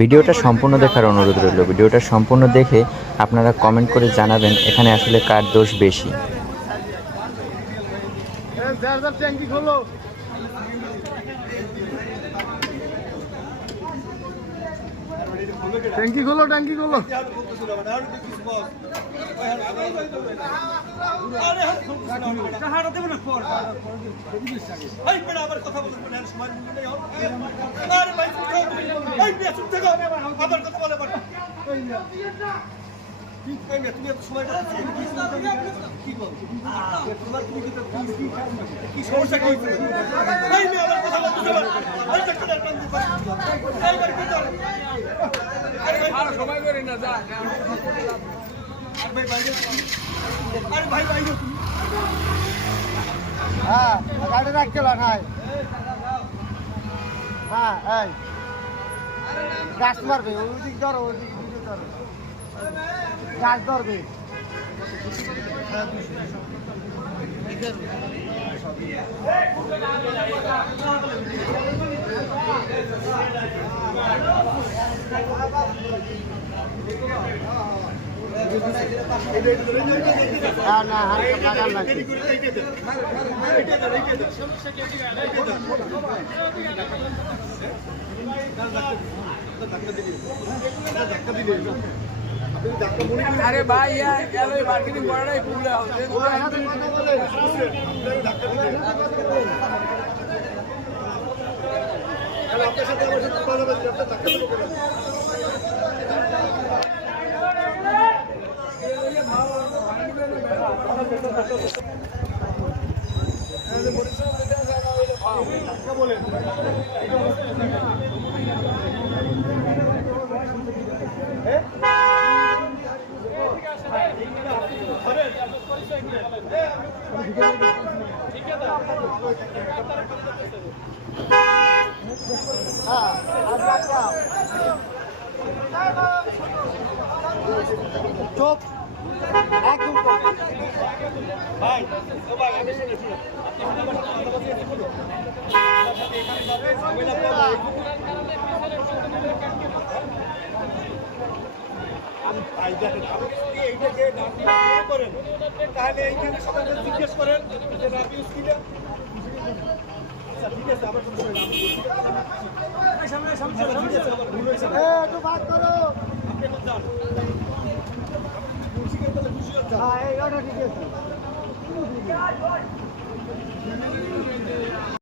ভিডিওটা সম্পূর্ণ দেখার অনুরোধ রইল। ভিডিওটা সম্পূর্ণ দেখে আপনারা কমেন্ট করে জানাবেন এখানে আসলে কার দোষ বেশি। ট্যাঙ্কি খোলো, ট্যাঙ্কি খোলো। তুমি এত সময় কি সমস্যা কি কথা বলতে সময় করে না যা আরে ভাই ভাই হ্যাঁ গাড়ি রাখতে লাগাই। হ্যাঁ এই গাছ মারবে, ওদিক ধরো, ওদিক ধরো, গাছ ধরবে। না হালকা লাগান লাগবে। আরে ভাই গেল মার্কেটিং করাটাই ভুল হচ্ছে। আপনার সাথে আমার সাথে কথা বলছি, আপনার ধাক্কা দেবো কেন? বলেন চুপ একদম ভাই ও ভাই আমি শুনে শুনে আপনি আমার সাথে কথা বলতে শুনুন আমার সাথে এখানে যাবে ঝামেলা করবে আমি ভাই দেখেন আপনি যদি এইটাকে নাম করেন তাহলে এইখানে সবাই জিজ্ঞেস করেন যে রাবি স্কিটা আচ্ছা ঠিক আছে আবার শুনুন সামনে সামনে আবার ভুল হয়েছে একটু ভাগ করো। আপনি এখন যান খুশি হ্যাঁ এইটা ঠিক আছে।